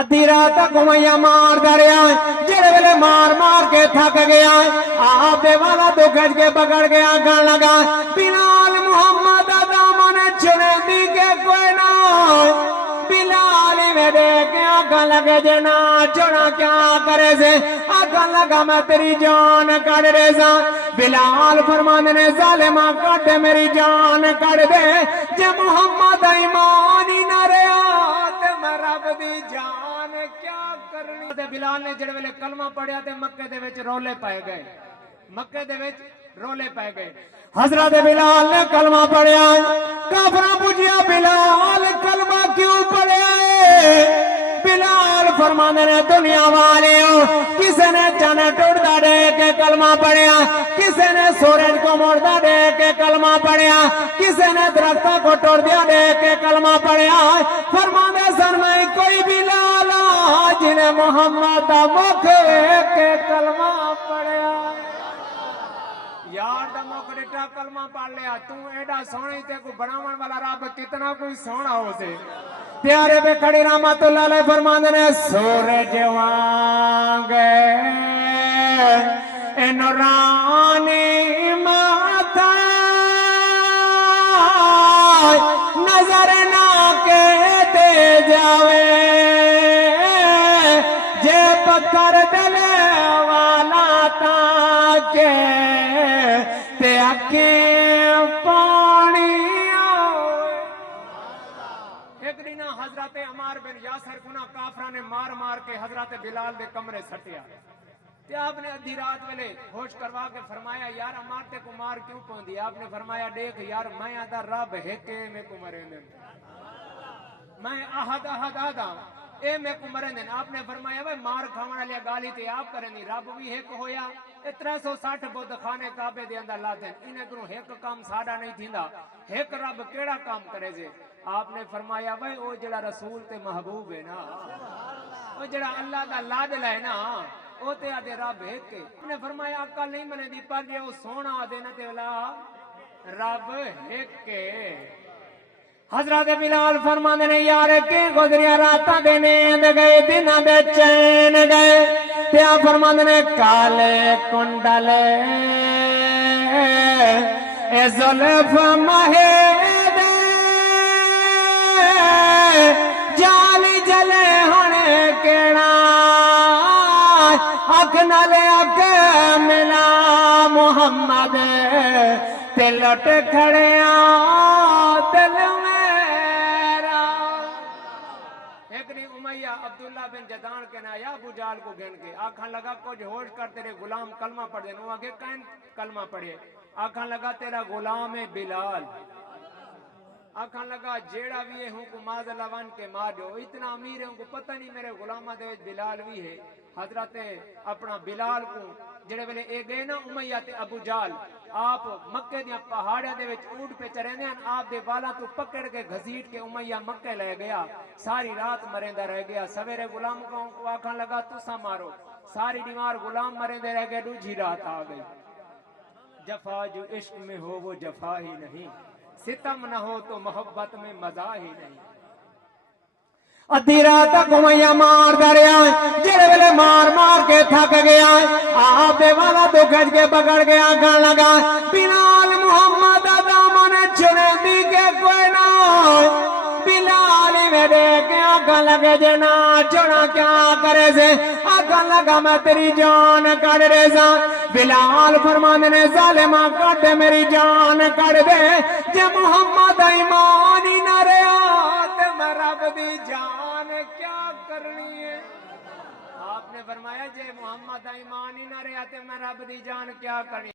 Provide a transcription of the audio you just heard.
ادھی رات تک امیہ مار دریا جڑے ویلے مار مار کے تھک گیا آپ دے والا تو کھج کے پکڑ گیا کہنے لگا بلال محمد دامن چھڑے دی کے کوئی نہ بلال میں دیکھے آگا لگے جنا چھوڑا کیا کرے سے آگا لگا میں تیری جان کڑ رے سا بلال فرمانے نے ظالمہ کٹ دے میری جان کڑ دے جے محمد ایمانی نہ رہا تے میں رب دی جان کیا کرنی تے بلال نے جڑے ویلے کلمہ پڑھیا تے مکے دے وچ رولے پائے گئے مکے دے وچ رولے پائے گئے حضرت بلال نے کلمہ پڑھیا کافراں پوچھیا بلال کلمہ کیوں پڑھیا بلال فرمانے نے دنیا والے کسی نے چاند ٹوٹتا دیکھ کے کلمہ پڑھیا کسی نے سورج کو مڑتا دیکھ کے کلمہ پڑھیا کسی نے درختوں کو ٹوٹدیا دیکھ کے کلمہ پڑھیا فرمانے سن میں کوئی بلال جنہیں محمد دا مکھ ویکھ کے کلمہ پڑھیا یار دا مکھ ڈٹا کلمہ پڑھ لیا تو ایڈا سونی تے کو بناون والا رب کتنا کوئی سونا ہو سے پیارے پہ کھڑی رحمت اللہ علیہ فرماندے نے سورج وانگے اے نورانی ماتا نظر نہ کے دے جاوے جے پتھر دلے والا تاکے تے اکھیں پانی حضرت عمار بن یاسر گناہ کافرہ نے مار مار کے حضرت بلال دے کمرے سٹیا تے آپ نے ادھی رات ویلے ہوش کروا کے فرمایا یار عمار تے کو مار کیوں پوندی آپ نے فرمایا دیکھ یار میں آدھا رب ہے میں کو مرے دیں میں احد آدھا اے میں کو مرے دیں آپ نے فرمایا بھائی مار کھاونا لیا گالی تے آپ کریں دی رب بھی ایک ہویا 360 بود خانے کعبے دے اندر لا دیں انہیں کروں ایک کام ساڑا نہیں تھیندا ایک رب کیڑا کام کرے جے آپ نے فرمایا بھائی او جڑا رسول تے محبوب ہے نا او جڑا اللہ دا لادل ہے نا او تے آدھے رب ہے کے آپ نے فرمایا عقل نہیں منے دی پر او سونا آدھے نا تے اللہ رب ہے کے حضرت بلال فرمانے نے یار کے گزریا راتاں دے نیند گئے دناں دے چین گئے تے آپ فرمانے نے کالے کنڈلے اے زلف مہے جالی جلے ہونے کیڑا اکھ نالے اکھ ملا محمد تے لٹ کھڑیاں دل میرا ایک نہیں امیہ عبداللہ بن جدان کے نا یا ابو جال کو گھن کے آکھاں لگا کچھ ہوش کر تیرے غلام کلمہ پڑھ دے نو آگے کہیں کلمہ پڑھے آکھاں لگا تیرا غلام ہے بلال آکھاں لگا جیڑا بھی ہے ہوں کو ماذ لون کے مارو اتنا امیر ہے ہوں کو پتہ نہیں میرے غلامہ دے بلال بھی ہے حضرت اپنا بلال کو جڑے ویلے اے گئے نا امیہ تے ابو جال آپ مکے دیاں پہاڑیاں دے وچ اونٹ پہ چرہنے ہیں آپ دے بالا تو پکڑ کے گھسیٹ کے امیہ مکے لے گیا ساری رات مریندہ رہ گیا سویرے غلام کو آکھاں لگا تسا مارو ساری دیوار غلام مریندے رہ گئے دوجھی رات آ گئی جفا جو عشق میں ہو وہ جفا ہی نہیں ستم نہ ہو تو محبت میں مزہ ہی نہیں ادھی رات تک امیہ مار دریا جڑے ویلے مار مار کے تھک گیا آپ دے والا تو کھج کے پکڑ گیا کہنے لگا بلال محمد دامن چھڑے دی کے کوئی نہ بلال میں دیکھے آگا لگے جنا چھوڑا کیا کرے سے آگا لگا میں تیری جان کڑ رے سا بلال فرمانے نے ظالمہ کٹ دے میری جان کڑ دے جے محمد ایمانی نہ رہا تے میں رب دی جان کیا کرنی ہے آپ نے فرمایا جے محمد ایمانی نہ رہا تے میں رب دی جان کیا کرنی